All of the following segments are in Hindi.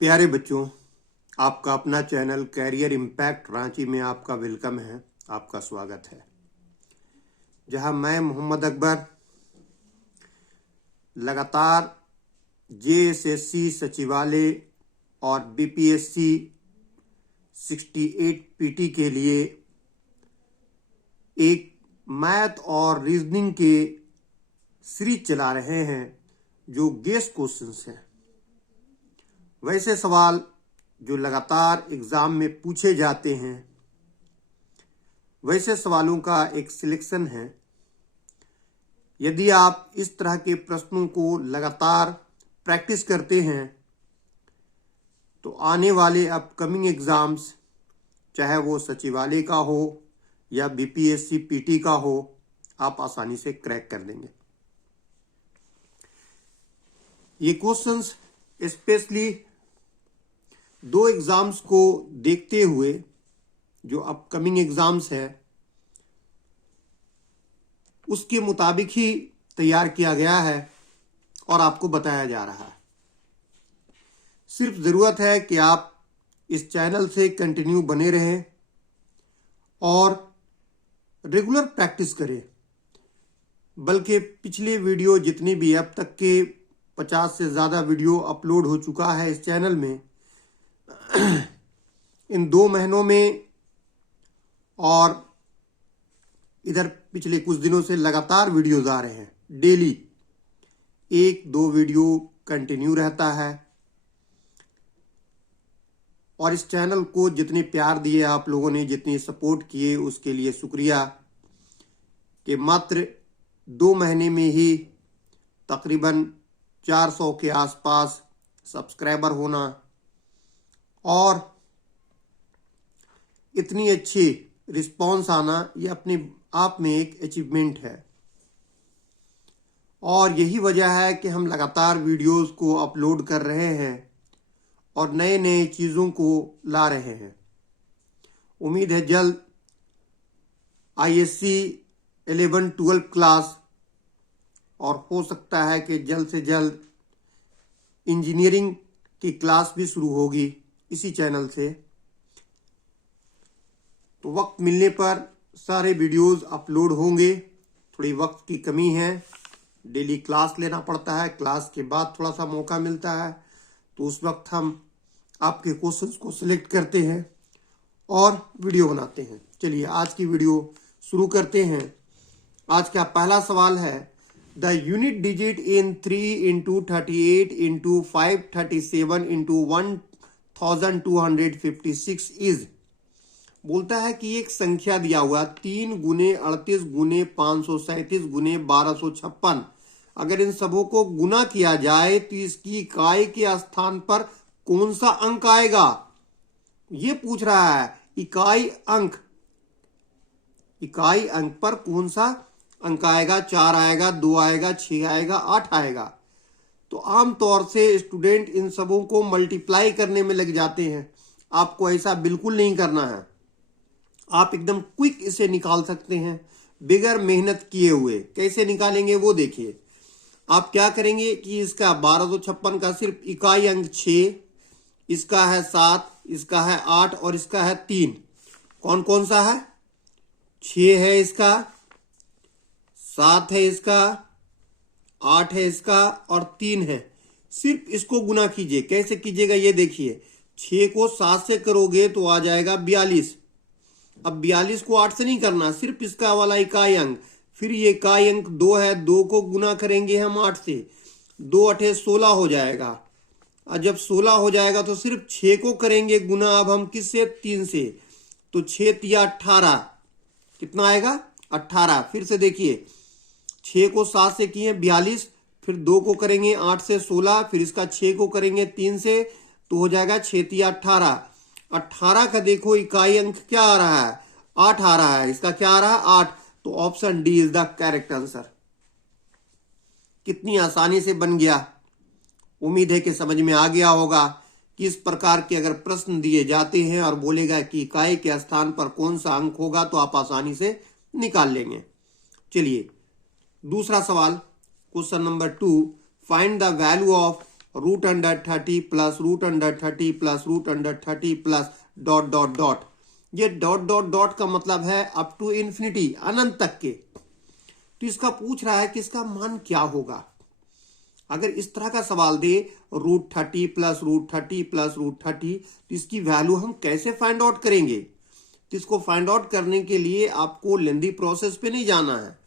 प्यारे बच्चों, आपका अपना चैनल कैरियर इम्पैक्ट रांची में आपका वेलकम है, आपका स्वागत है। जहां मैं मोहम्मद अकबर लगातार जेएसएससी सचिवालय और बीपीएससी 68 पीटी के लिए एक मैथ और रीजनिंग के सीरीज चला रहे हैं जो गेस क्वेश्चंस हैं। वैसे सवाल जो लगातार एग्जाम में पूछे जाते हैं, वैसे सवालों का एक सिलेक्शन है। यदि आप इस तरह के प्रश्नों को लगातार प्रैक्टिस करते हैं तो आने वाले अपकमिंग एग्जाम्स, चाहे वो सचिवालय का हो या बीपीएससी पीटी का हो, आप आसानी से क्रैक कर देंगे। ये क्वेश्चंस स्पेशली दो एग्जाम्स को देखते हुए, जो अपकमिंग एग्जाम्स है उसके मुताबिक ही तैयार किया गया है और आपको बताया जा रहा है। सिर्फ जरूरत है कि आप इस चैनल से कंटिन्यू बने रहें और रेगुलर प्रैक्टिस करें। बल्कि पिछले वीडियो जितने भी अब तक के 50 से ज़्यादा वीडियो अपलोड हो चुका है इस चैनल में, इन 2 महीनों में और इधर पिछले कुछ दिनों से लगातार वीडियोज आ रहे हैं। डेली 1-2 वीडियो कंटिन्यू रहता है और इस चैनल को जितने प्यार दिए आप लोगों ने, जितने सपोर्ट किए, उसके लिए शुक्रिया। कि मात्र 2 महीने में ही तकरीबन 400 के आसपास सब्सक्राइबर होना और इतनी अच्छी रिस्पॉन्स आना, ये अपने आप में एक अचीवमेंट है। और यही वजह है कि हम लगातार वीडियोस को अपलोड कर रहे हैं और नए नए चीज़ों को ला रहे हैं। उम्मीद है जल्द आईएससी 11-12 क्लास, और हो सकता है कि जल्द से जल्द इंजीनियरिंग की क्लास भी शुरू होगी इसी चैनल से। तो वक्त मिलने पर सारे वीडियोस अपलोड होंगे। थोड़ी वक्त की कमी है, डेली क्लास लेना पड़ता है, क्लास के बाद थोड़ा सा मौका मिलता है, तो उस वक्त हम आपके क्वेश्चंस को सिलेक्ट करते हैं और वीडियो बनाते हैं। चलिए आज की वीडियो शुरू करते हैं। आज का पहला सवाल है, the unit digit in 3 × 38 × 537 × 1256 is. बोलता है कि एक संख्या दिया हुआ 3 × 38 × 537 × 1256, अगर इन सबों को गुना किया जाए तो इसकी इकाई के स्थान पर कौन सा अंक आएगा। ये पूछ रहा है इकाई अंक पर कौन सा अंक आएगा। 4 आएगा, 2 आएगा, 6 आएगा, 8 आएगा। तो आमतौर से स्टूडेंट इन सबों को मल्टीप्लाई करने में लग जाते हैं। आपको ऐसा बिल्कुल नहीं करना है। आप एकदम क्विक इसे निकाल सकते हैं बिगर मेहनत किए हुए। कैसे निकालेंगे वो देखिए। आप क्या करेंगे कि इसका 1256 का सिर्फ इकाई अंक 6, इसका है 7, इसका है 8 और इसका है 3। कौन कौन सा है? 6 है इसका, 7 है इसका, 8 है इसका और 3 है। सिर्फ इसको गुना कीजिए। कैसे कीजिएगा ये देखिए। 6 को 7 से करोगे तो आ जाएगा 42। अब 42 को 8 से नहीं करना, सिर्फ इसका वाला इकाई अंक। फिर ये इकाई अंक 2 है, 2 को गुना करेंगे हम 8 से, 2 8 16 हो जाएगा। और जब 16 हो जाएगा तो सिर्फ 6 को करेंगे गुना अब हम किससे? 3 से। तो 6 तिया 18, कितना आएगा? 18। फिर से देखिए, 6 को 7 से किए 42, फिर 2 को करेंगे 8 से 16, फिर इसका 6 को करेंगे 3 से, तो हो जाएगा 6 तिया 18। 18 का देखो इकाई अंक क्या आ रहा है? 8 आ रहा है। इसका क्या आ रहा है? 8। तो option D is the correct answer. कितनी आसानी से बन गया। उम्मीद है कि समझ में आ गया होगा कि इस प्रकार के अगर प्रश्न दिए जाते हैं और बोलेगा कि इकाई के स्थान पर कौन सा अंक होगा तो आप आसानी से निकाल लेंगे। चलिए दूसरा सवाल, question number 2, find the value of root under 30 plus root under 30 plus root under 30 plus dot dot dot. ये डॉट डॉट डॉट का मतलब है अप टू इन्फिनिटी, अनंत तक के। तो इसका पूछ रहा है कि इसका मान क्या होगा। अगर इस तरह का सवाल दे root 30 plus root 30 plus root 30, तो इसकी वैल्यू हम कैसे फाइंड आउट करेंगे। तो इसको फाइंड आउट करने के लिए आपको लेंदी प्रोसेस पे नहीं जाना है।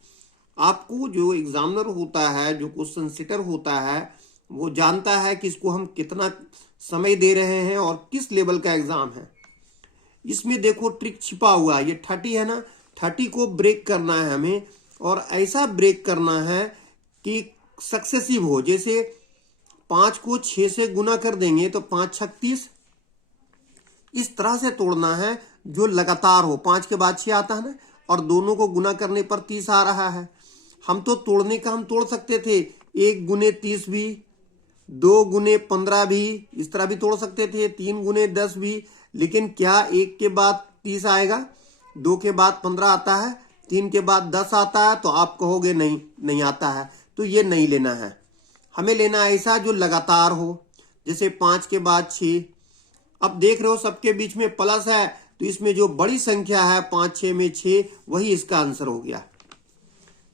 आपको जो एग्जामिनर होता है, जो क्वेश्चन सेटर होता है, वो जानता है कि इसको हम कितना समय दे रहे हैं और किस लेवल का एग्जाम है। इसमें देखो ट्रिक छिपा हुआ है। ये 30 है ना, 30 को ब्रेक करना है हमें, और ऐसा ब्रेक करना है कि सक्सेसिव हो। जैसे 5 को 6 से गुना कर देंगे तो 5 छक 30, इस तरह से तोड़ना है जो लगातार हो। 5 के बाद 6 आता है ना, और दोनों को गुना करने पर 30 आ रहा है। हम तो तोड़ने का हम तोड़ सकते थे, 1 गुने 30 भी, 2 गुने 15 भी, इस तरह भी तोड़ सकते थे, 3 गुने 10 भी। लेकिन क्या 1 के बाद 30 आएगा, 2 के बाद 15 आता है, 3 के बाद 10 आता है? तो आप कहोगे नहीं, नहीं आता है। तो ये नहीं लेना है, हमें लेना ऐसा जो लगातार हो। जैसे 5 के बाद 6। अब देख रहे हो सबके बीच में प्लस है, तो इसमें जो बड़ी संख्या है 5 6 में 6, वही इसका आंसर हो गया।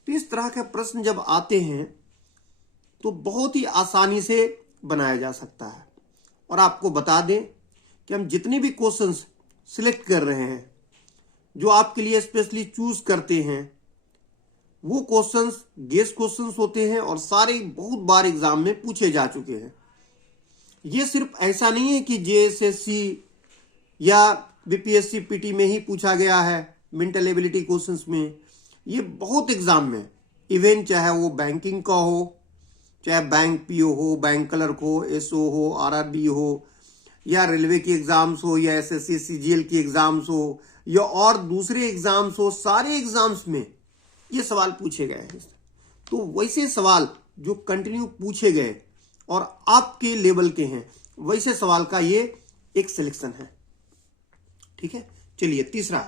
तो इस तरह के प्रश्न जब आते हैं तो बहुत ही आसानी से बनाया जा सकता है। और आपको बता दें कि हम जितने भी क्वेश्चंस सिलेक्ट कर रहे हैं, जो आपके लिए स्पेशली चूज करते हैं, वो क्वेश्चंस गेस क्वेश्चंस होते हैं और सारे बहुत बार एग्जाम में पूछे जा चुके हैं। ये सिर्फ ऐसा नहीं है कि जेएसएससी या बीपीएससी पीटी में ही पूछा गया है मेंटल एबिलिटी क्वेश्चंस में। ये बहुत एग्जाम में, इवन चाहे वो बैंकिंग का हो, चाहे बैंक पीओ हो, बैंक क्लर्क हो, एसओ हो, आरआरबी हो, या रेलवे की एग्जाम्स हो, या एसएससी सीजीएल की एग्जाम्स हो, या और दूसरे एग्जाम्स हो, सारे एग्जाम्स में ये सवाल पूछे गए हैं। तो वैसे सवाल जो कंटिन्यू पूछे गए और आपके लेवल के हैं, वैसे सवाल का ये एक सिलेक्शन है। ठीक है, चलिए तीसरा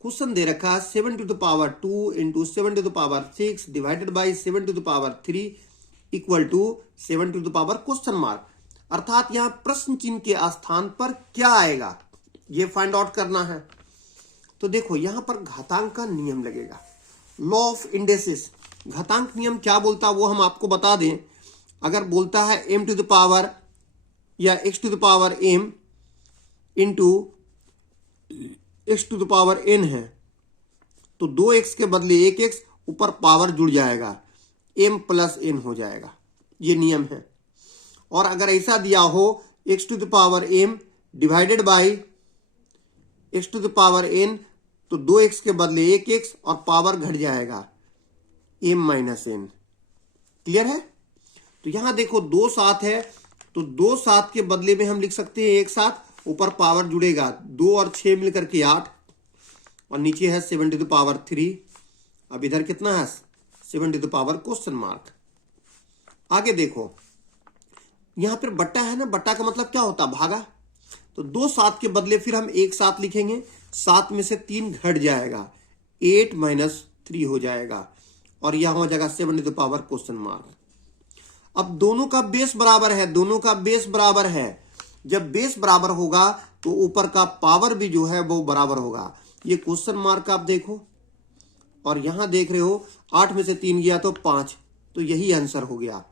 क्वेश्चन दे रखा है 7 to the power 2 into 7 to the power 6 divided by 7 to the power 3 equal to 7 to the power question mark. अर्थात यहां प्रश्न चिन्ह के स्थान पर क्या आएगा, ये फाइंड आउट करना है। तो देखो यहां पर घातांक का नियम लगेगा, लॉ ऑफ इंडेसिस। घातांक नियम क्या बोलता है वो हम आपको बता दें। अगर बोलता है m to the पावर या x to the power m into x to the power n है, तो 2x के बदले 1x, ऊपर पावर जुड़ जाएगा, m प्लस n हो जाएगा। ये नियम है। और अगर ऐसा दिया हो x to the power m divided by x to the power n, तो 2x के बदले 1x और पावर घट जाएगा m माइनस n। क्लियर है? तो यहां देखो 2 7 है, तो 2 7 के बदले में हम लिख सकते हैं 1 7, ऊपर पावर जुड़ेगा 2 और 6 मिलकर के 8, और नीचे है 7 to the पावर 3। अब इधर कितना है 7 to the power question mark. आगे देखो यहां पर बट्टा है ना, बट्टा का मतलब क्या होता है, भागा। तो 2 7 के बदले फिर हम 1 7 लिखेंगे, 7 में से 3 घट जाएगा, 8 माइनस 3 हो जाएगा, और यहां हो जाएगा 7 to the power question mark. अब दोनों का बेस बराबर है, दोनों का बेस बराबर है। जब बेस बराबर होगा तो ऊपर का पावर भी जो है वो बराबर होगा। ये क्वेश्चन मार्क आप देखो, और यहां देख रहे हो 8 में से 3 गया तो 5, तो यही आंसर हो गया।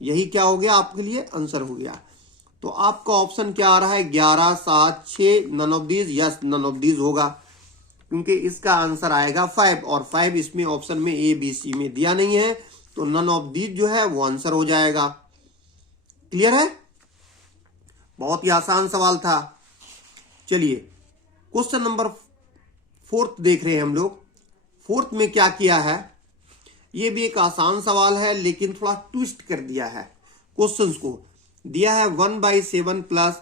यही क्या हो गया आपके लिए, आंसर हो गया। तो आपका ऑप्शन क्या आ रहा है, 11 7 6, none of these. Yes, none of these होगा, क्योंकि इसका आंसर आएगा 5, और 5 इसमें ऑप्शन में ए बी सी में दिया नहीं है, तो नन ऑफ दीज जो है वो आंसर हो जाएगा। क्लियर है? बहुत ही आसान सवाल था। चलिए क्वेश्चन नंबर 4 देख रहे हैं हम लोग। 4 में क्या किया है, ये भी एक आसान सवाल है, लेकिन थोड़ा ट्विस्ट कर दिया है। क्वेश्चंस को दिया है 1/7 प्लस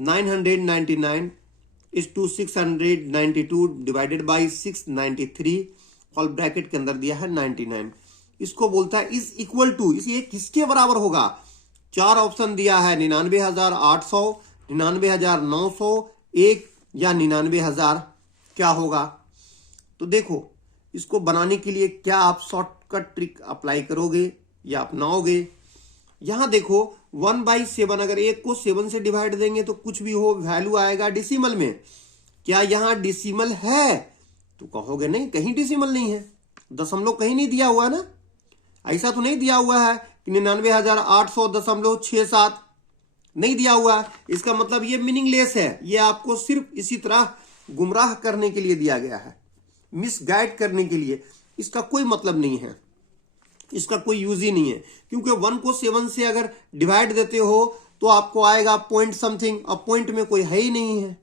999 इज टू 692 डिवाइडेड बाई 693, और ब्रैकेट के अंदर दिया है 99। इसको बोलता है इज इक्वल टू, इसे किसके बराबर होगा। 4 ऑप्शन दिया है, 99,800, 99,900, 1 या 99,000। क्या होगा? तो देखो इसको बनाने के लिए क्या आप शॉर्टकट ट्रिक अप्लाई करोगे या अपनाओगे। यहां देखो 1/7, अगर 1 को 7 से डिवाइड देंगे तो कुछ भी हो वैल्यू आएगा डिसिमल में। क्या यहाँ डिसिमल है? तो कहोगे नहीं, कहीं डिसिमल नहीं है, दशमलव कहीं नहीं दिया हुआ है ना। ऐसा तो नहीं दिया हुआ है कि 99,800.67 नहीं दिया हुआ है। इसका मतलब ये मीनिंगलेस है, ये आपको सिर्फ इसी तरह गुमराह करने के लिए दिया गया है, मिसगाइड करने के लिए। इसका कोई मतलब नहीं है, इसका कोई यूज ही नहीं है, क्योंकि 1 को 7 से अगर डिवाइड देते हो तो आपको आएगा पॉइंट समथिंग, अब पॉइंट में कोई है ही नहीं है।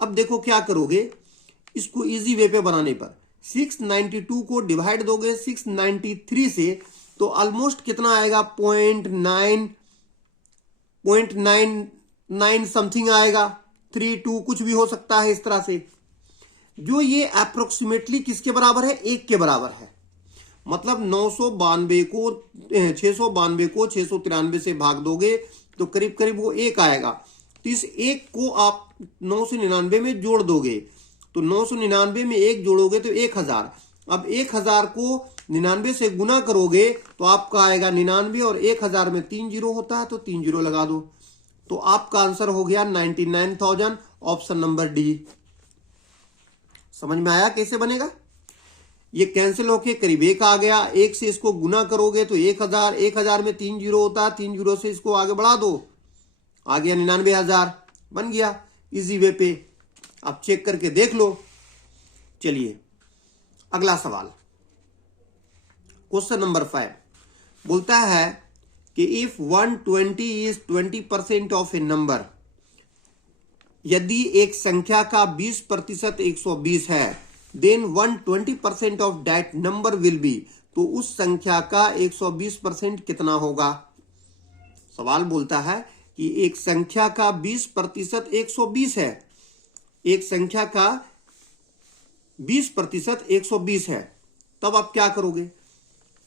अब देखो क्या करोगे इसको इजी वे पे बनाने पर। 692 को डिवाइड दोगे 693 से तो ऑलमोस्ट कितना आएगा, 0.99 समथिंग आएगा, 32 कुछ भी हो सकता है इस तरह से। जो ये अप्रोक्सीमेटली किसके बराबर है, 1 के बराबर है। मतलब 692 को 693 से भाग दोगे तो करीब करीब वो 1 आएगा। तो इस 1 को आप 999 में जोड़ दोगे तो 999 में 1 जोड़ोगे तो 1000। अब 1000 को 99 से गुना करोगे तो आपका आएगा 99, और 1000 में 3 जीरो होता है तो 3 जीरो लगा दो, तो आपका आंसर हो गया 99,000, ऑप्शन नंबर डी। समझ में आया कैसे बनेगा? ये कैंसिल होके करीब 1 आ गया, 1 से इसको गुना करोगे तो 1000, 1000 में 3 जीरो होता है, 3 जीरो से इसको आगे बढ़ा दो, आ गया 99,000, बन गया इजी वे पे। आप चेक करके देख लो। चलिए अगला सवाल, क्वेश्चन नंबर 5 बोलता है कि if 120 is 20% of a number, यदि एक संख्या का 20% 120 है, then 120% of that number will be, तो उस संख्या का 120% कितना होगा? सवाल बोलता है कि एक संख्या का 20% 120 है, एक संख्या का 20% 120 है, तब आप क्या करोगे?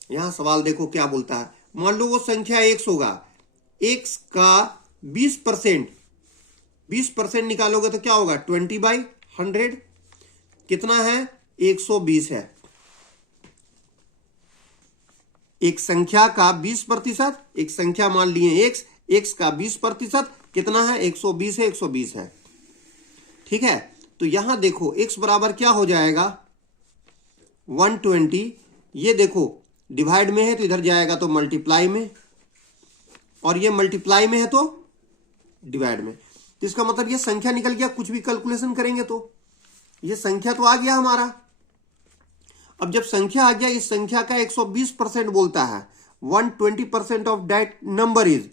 यहां सवाल देखो क्या बोलता है। मान लो वो संख्या x होगा, x का 20% निकालोगे तो क्या होगा, 20/100, कितना है, 120 है। एक संख्या का 20%, एक संख्या मान लिए x का 20% कितना है, 120 है, 120 है, ठीक है। तो यहां देखो x बराबर क्या हो जाएगा, 120, ये देखो डिवाइड में है तो इधर जाएगा तो मल्टीप्लाई में, और ये मल्टीप्लाई में है तो डिवाइड में, तो इसका मतलब ये संख्या निकल गया। कुछ भी कैलकुलेशन करेंगे तो ये संख्या तो आ गया हमारा। अब जब संख्या आ गया, इस संख्या का 120% बोलता है, 120% ऑफ दैट नंबर इज,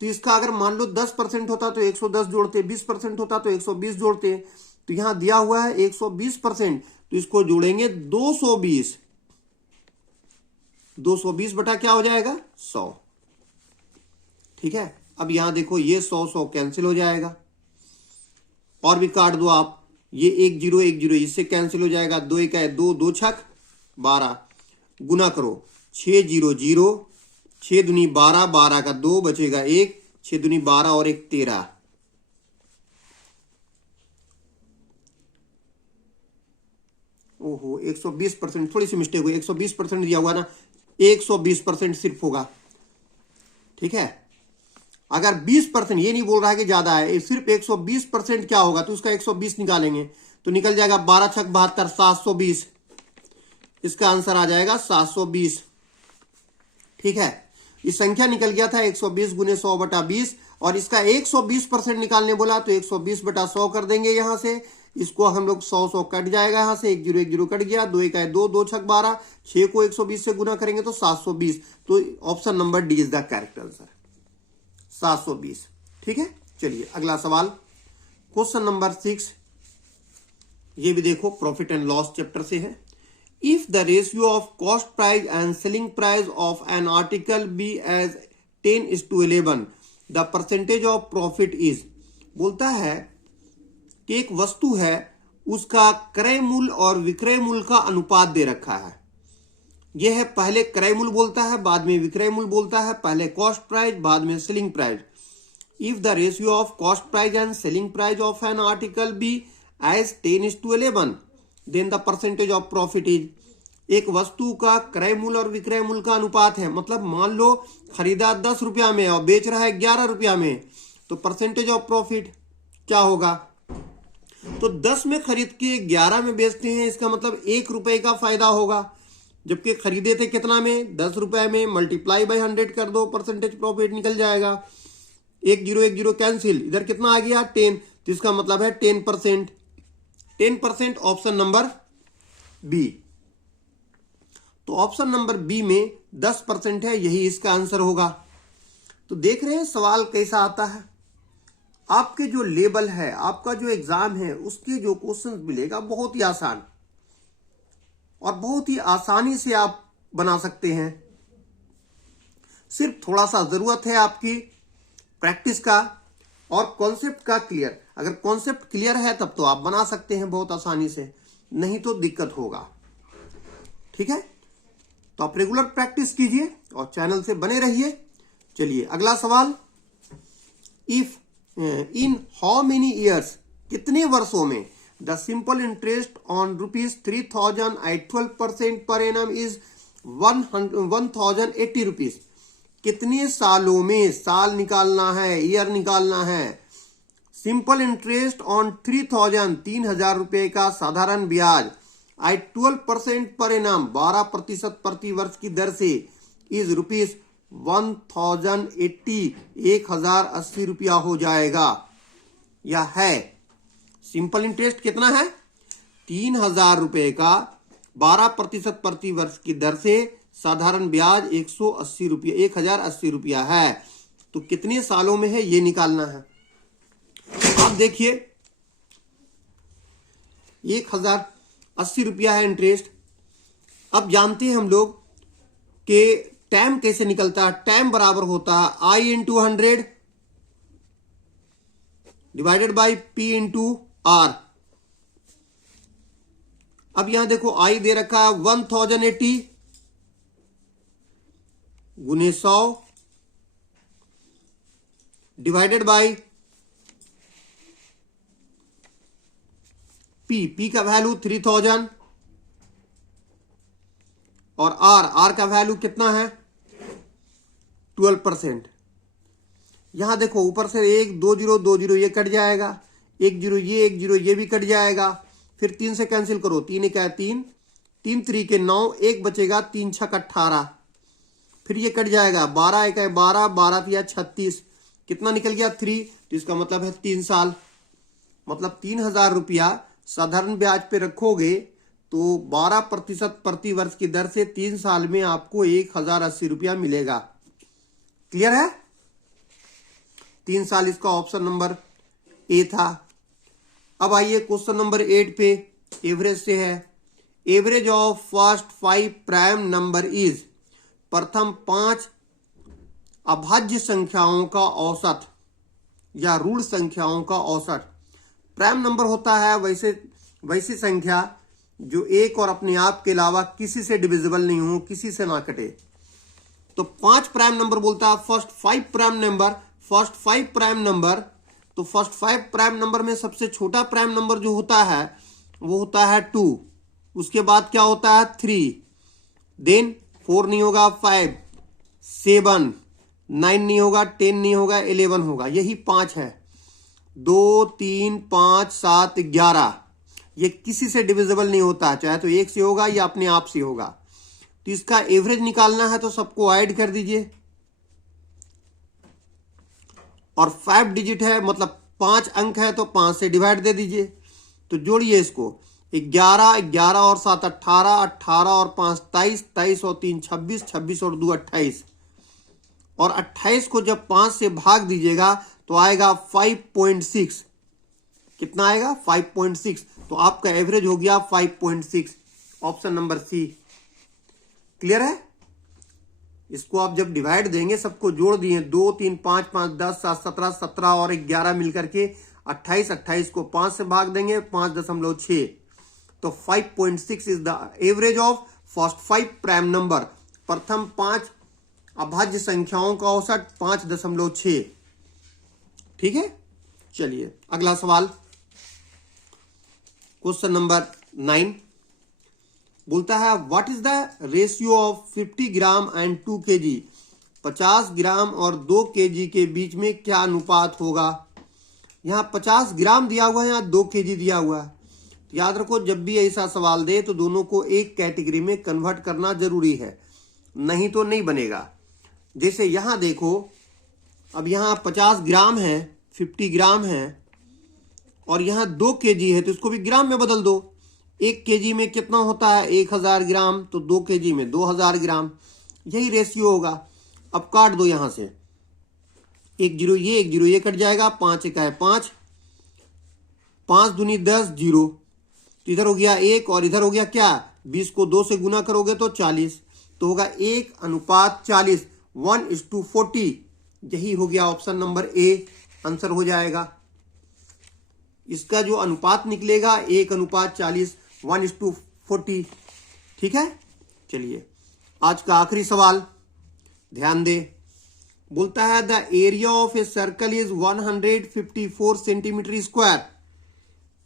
तो इसका अगर मान लो 10% होता तो 110 जोड़ते, 20% होता तो 120 जोड़ते, तो यहां दिया हुआ है 120%, तो इसको जोड़ेंगे 220, 220 बटा क्या हो जाएगा, 100, ठीक है। अब यहां देखो ये 100 कैंसिल हो जाएगा, और भी काट दो आप, ये 1 0 1 0 इससे कैंसिल हो जाएगा, 2 1 है 2, 2 छक 12, गुना करो 6 0 0, 6 दूनी 12, 12 का 2 बचेगा 1, 6 दूनी 12 और 1 13। ओहो 120%, थोड़ी सी मिस्टेक हुई, 120% दिया हुआ ना, 120% सिर्फ होगा, ठीक है। अगर 20%, ये नहीं बोल रहा है कि ज्यादा है, सिर्फ 120% क्या होगा, तो उसका 120 निकालेंगे तो निकल जाएगा 12 छक 72, 720, इसका आंसर आ जाएगा 720, ठीक है। इस संख्या निकल गया था 120 गुने 100 बटा 20, और इसका 120% निकालने बोला तो 120 बटा 100 कर देंगे। यहां से इसको हम लोग 100 कट जाएगा, यहां से 1 0 1 0 कट गया, 2 1 है 2, 2 छक 12, 6 को 120 से गुना करेंगे तो 720, तो option number D is the correct answer, 720, ठीक है। चलिए अगला सवाल, क्वेश्चन नंबर 6, ये भी देखो प्रॉफिट एंड लॉस चैप्टर से है। If the ratio of cost price and selling price of an article be as 10:11, the percentage of profit is, बोलता है कि एक वस्तु है, उसका क्रय मूल्य और विक्रय मूल्य का अनुपात दे रखा है। यह है, पहले क्रय मूल्य बोलता है, बाद में विक्रय मूल्य बोलता है, पहले कॉस्ट प्राइस बाद में selling price. If the ratio of cost price and selling price of an article be as 10:11, then the percentage of profit is. एक वस्तु का क्रय मूल्य और विक्रय मूल्य का अनुपात है। मतलब मान लो खरीदा 10 रुपया में और बेच रहा है 11 रुपया में, तो परसेंटेज ऑफ प्रॉफिट क्या होगा? तो 10 में खरीद के 11 में बेचते हैं, इसका मतलब 1 रुपए का फायदा होगा। जबकि खरीदे थे कितना में? 10 रुपए में, मल्टीप्लाई बाय 100 कर दो, परसेंटेज प्रॉफिट निकल जाएगा। 1 0 कैंसिल, इधर कितना आ गया? 10, तो इसका मतलब है 10%। 10% ऑप्शन नंबर बी। तो ऑप्शन नंबर बी में 10% है, यही इसका आंसर होगा। तो देख रहे हैं सवाल कैसा आता है। आपके जो लेवल है, आपका जो एग्जाम है, उसके जो क्वेश्चन मिलेगा बहुत ही आसान और बहुत ही आसानी से आप बना सकते हैं। सिर्फ थोड़ा सा जरूरत है आपकी प्रैक्टिस का और कॉन्सेप्ट का क्लियर। अगर कॉन्सेप्ट क्लियर है तब तो आप बना सकते हैं बहुत आसानी से, नहीं तो दिक्कत होगा। ठीक है, तो आप रेगुलर प्रैक्टिस कीजिए और चैनल से बने रहिए। चलिए अगला सवाल। If in how many years, कितने वर्षों में the simple interest on ₹3000 at 12% per annum is 1080 rupees. कितने सालों में, साल निकालना है, ईयर निकालना है। सिंपल इंटरेस्ट ऑन 3000 रुपए का साधारण ब्याज एट 12% पर एनम 12% प्रति वर्ष की दर से इज ₹1080 1080 रुपया हो जाएगा। यह है सिंपल इंटरेस्ट कितना है? 3000 रुपए का 12% प्रति वर्ष की दर से साधारण ब्याज 180 रुपया 1080 रुपया है। तो कितने सालों में है ये निकालना है। आप देखिए 1080 रुपया है इंटरेस्ट। अब जानते हैं हम लोग कि टाइम कैसे निकलता है। टाइम बराबर होता है I into 100 divided by P into R. अब यहां देखो आई दे रखा है 1080 गुने 100 डिवाइडेड बाई पी का वैल्यू 3000 और आर का वैल्यू कितना है? 12%। यहां देखो ऊपर से 1 2 0 2 0 ये कट जाएगा, 1 0 ये भी कट जाएगा। फिर 3 से कैंसिल करो, 3 1 3, 3 3 के 9, 1 बचेगा, 3 6 18। फिर ये कट जाएगा, 12 1 12, 12 3 36, कितना निकल गया? 3। तो इसका मतलब है 3 साल। मतलब 3000 रुपया साधारण ब्याज पे रखोगे तो 12% प्रति वर्ष की दर से 3 साल में आपको 1080 रुपया मिलेगा। क्लियर है? 3 साल इसका ऑप्शन नंबर ए था। अब आइए क्वेश्चन नंबर 8 पे, एवरेज से है। Average of first 5 prime number is, प्रथम 5 अभाज्य संख्याओं का औसत या ऋण संख्याओं का औसत। प्राइम नंबर होता है वैसी संख्या जो एक और अपने आप के अलावा किसी से डिविजिबल नहीं हो, किसी से ना कटे। तो 5 प्राइम नंबर बोलता है first 5 prime number. First 5 prime number, तो फर्स्ट 5 प्राइम नंबर में सबसे छोटा प्राइम नंबर जो होता है वो होता है 2। उसके बाद क्या होता है? 3, देन 4 नहीं होगा, 5 7 9 नहीं होगा, 10 नहीं होगा, 11 होगा। यही 5 है। 2 3 5 7 11 ये किसी से डिविजिबल नहीं होता, चाहे तो एक से होगा या अपने आप से होगा। तो इसका एवरेज निकालना है तो सबको ऐड कर दीजिए और 5 डिजिट है, मतलब 5 अंक है तो 5 से डिवाइड दे दीजिए। तो जोड़िए इसको, 11 11 और 7 18, 18 और 5 23, 23 और 3 26, 26 और 2 28। और 28 को जब 5 से भाग दीजिएगा तो आएगा 5.6। कितना आएगा? 5.6। तो आपका एवरेज हो गया 5.6। Option number C. क्लियर है? इसको आप जब डिवाइड देंगे, सबको जोड़ दिए, 2 3 5 5 10 7 17 17 और 11 मिलकर के 28। 28 को 5 से भाग देंगे, 5.6। तो 5.6 is the average of first 5 prime number. प्रथम 5 अभाज्य संख्याओं का औसत 5.6। ठीक है, चलिए अगला सवाल, क्वेश्चन नंबर 9। बोलता है what is the ratio of 50 gram and 2 kg। 50 ग्राम और 2 kg के बीच में क्या अनुपात होगा। यहाँ 50 ग्राम दिया हुआ है, यहाँ 2 kg दिया हुआ है। याद रखो जब भी ऐसा सवाल दे तो दोनों को एक कैटेगरी में कन्वर्ट करना जरूरी है, नहीं तो नहीं बनेगा। जैसे यहाँ देखो, अब यहाँ 50 ग्राम है, 50 ग्राम है और यहाँ 2 kg है, तो इसको भी ग्राम में बदल दो। 1 kg में कितना होता है 1000 ग्राम, तो 2 kg में 2000 ग्राम, यही रेशियो होगा। अब काट दो यहाँ से, 1 0 ये कट जाएगा, 5 1 5, 5 दूनी 10 0, तो इधर हो गया 1 और इधर हो गया क्या, 20 को 2 से गुना करोगे तो 40, तो होगा 1:40, 1:40। यही हो गया ऑप्शन नंबर ए, आंसर हो जाएगा। इसका जो अनुपात निकलेगा 1:40, 1:40। ठीक है, चलिए आज का आखिरी सवाल ध्यान दे। बोलता है the area of a circle is 154 centimetre square.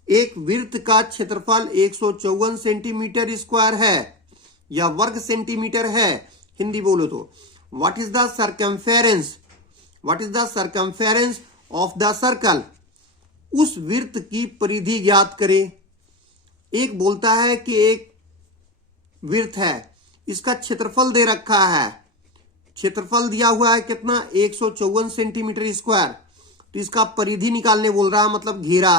एक वृत्त का क्षेत्रफल 154 सेंटीमीटर स्क्वायर है या वर्ग सेंटीमीटर है, हिंदी बोलो तो। What is the circumference, what is the circumference of the circle. उस वृत्त की परिधि ज्ञात करें। एक बोलता है कि एक वृत्त है, इसका क्षेत्रफल दे रखा है, क्षेत्रफल दिया हुआ है कितना 154 सेंटीमीटर स्क्वायर, तो इसका परिधि निकालने बोल रहा है, मतलब घेरा,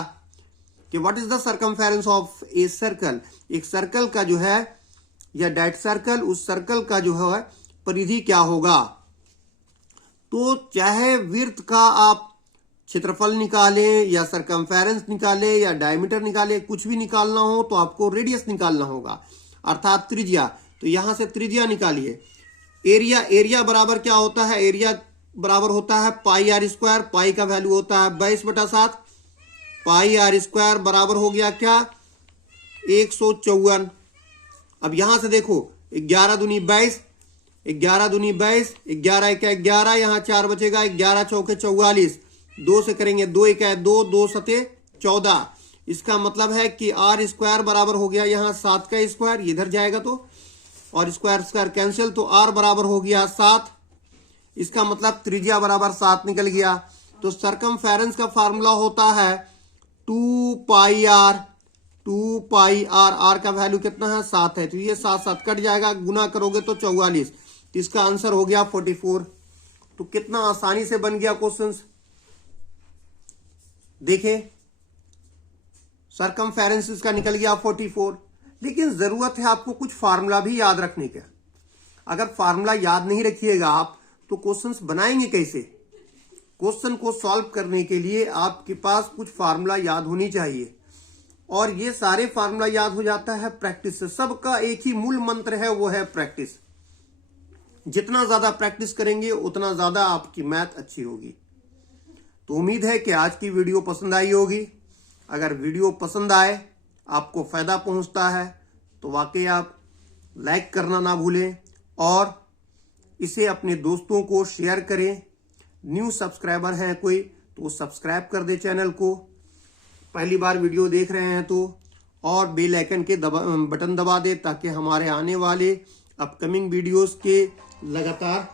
कि what is the circumference of a circle. एक सर्कल का जो है या डेट सर्कल, उस सर्कल का जो है परिधि क्या होगा। तो चाहे वृत्त का आप क्षेत्रफल निकाले या सर्कमफेरेंस निकाले या डायमीटर निकाले, कुछ भी निकालना हो तो आपको रेडियस निकालना होगा, अर्थात त्रिज्या। तो यहां से त्रिज्या निकालिए। एरिया, एरिया बराबर क्या होता है, एरिया बराबर होता है पाई आर स्क्वायर। पाई का वैल्यू होता है 22/7, पाई आर स्क्वायर बराबर हो गया क्या 154। अब यहां से देखो 11 दूनी 22, 11 दूनी 22, 11 1 11, यहाँ 4 बचेगा, 11 चौके 44, 2 से करेंगे 2 1 2, 2 7 14। इसका मतलब है कि आर स्क्वायर बराबर हो गया यहाँ 7 का स्क्वायर, इधर जाएगा तो, और स्क्वायर स्क्वायर कैंसिल, तो आर बराबर हो गया 7। इसका मतलब त्रिज्या बराबर 7 निकल गया। तो सर्कमफेरेंस का फार्मूला होता है 2 पाई आर, 2 पाई आर, आर का वैल्यू कितना है 7 है, तो ये 7 7 कट जाएगा, गुना करोगे तो 44, तो इसका आंसर हो गया 44। तो कितना आसानी से बन गया क्वेश्चन, देखें सर्कमफेरेंस इसका निकल गया 44। लेकिन जरूरत है आपको कुछ फार्मूला भी याद रखने का। अगर फार्मूला याद नहीं रखिएगा आप तो क्वेश्चंस बनाएंगे कैसे। क्वेश्चन को सॉल्व करने के लिए आपके पास कुछ फार्मूला याद होनी चाहिए, और ये सारे फार्मूला याद हो जाता है प्रैक्टिस से। सबका एक ही मूल मंत्र है, वो है प्रैक्टिस। जितना ज्यादा प्रैक्टिस करेंगे उतना ज्यादा आपकी मैथ अच्छी होगी। तो उम्मीद है कि आज की वीडियो पसंद आई होगी। अगर वीडियो पसंद आए, आपको फायदा पहुंचता है, तो वाकई आप लाइक करना ना भूलें और इसे अपने दोस्तों को शेयर करें। न्यू सब्सक्राइबर हैं कोई तो सब्सक्राइब कर दे चैनल को, पहली बार वीडियो देख रहे हैं तो, और बेल आइकन के बटन दबा दे ताकि हमारे आने वाले अपकमिंग वीडियोस के लगातार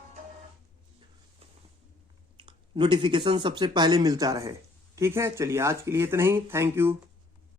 नोटिफिकेशन सबसे पहले मिलता रहे। ठीक है, चलिए आज के लिए इतना ही। Thank you.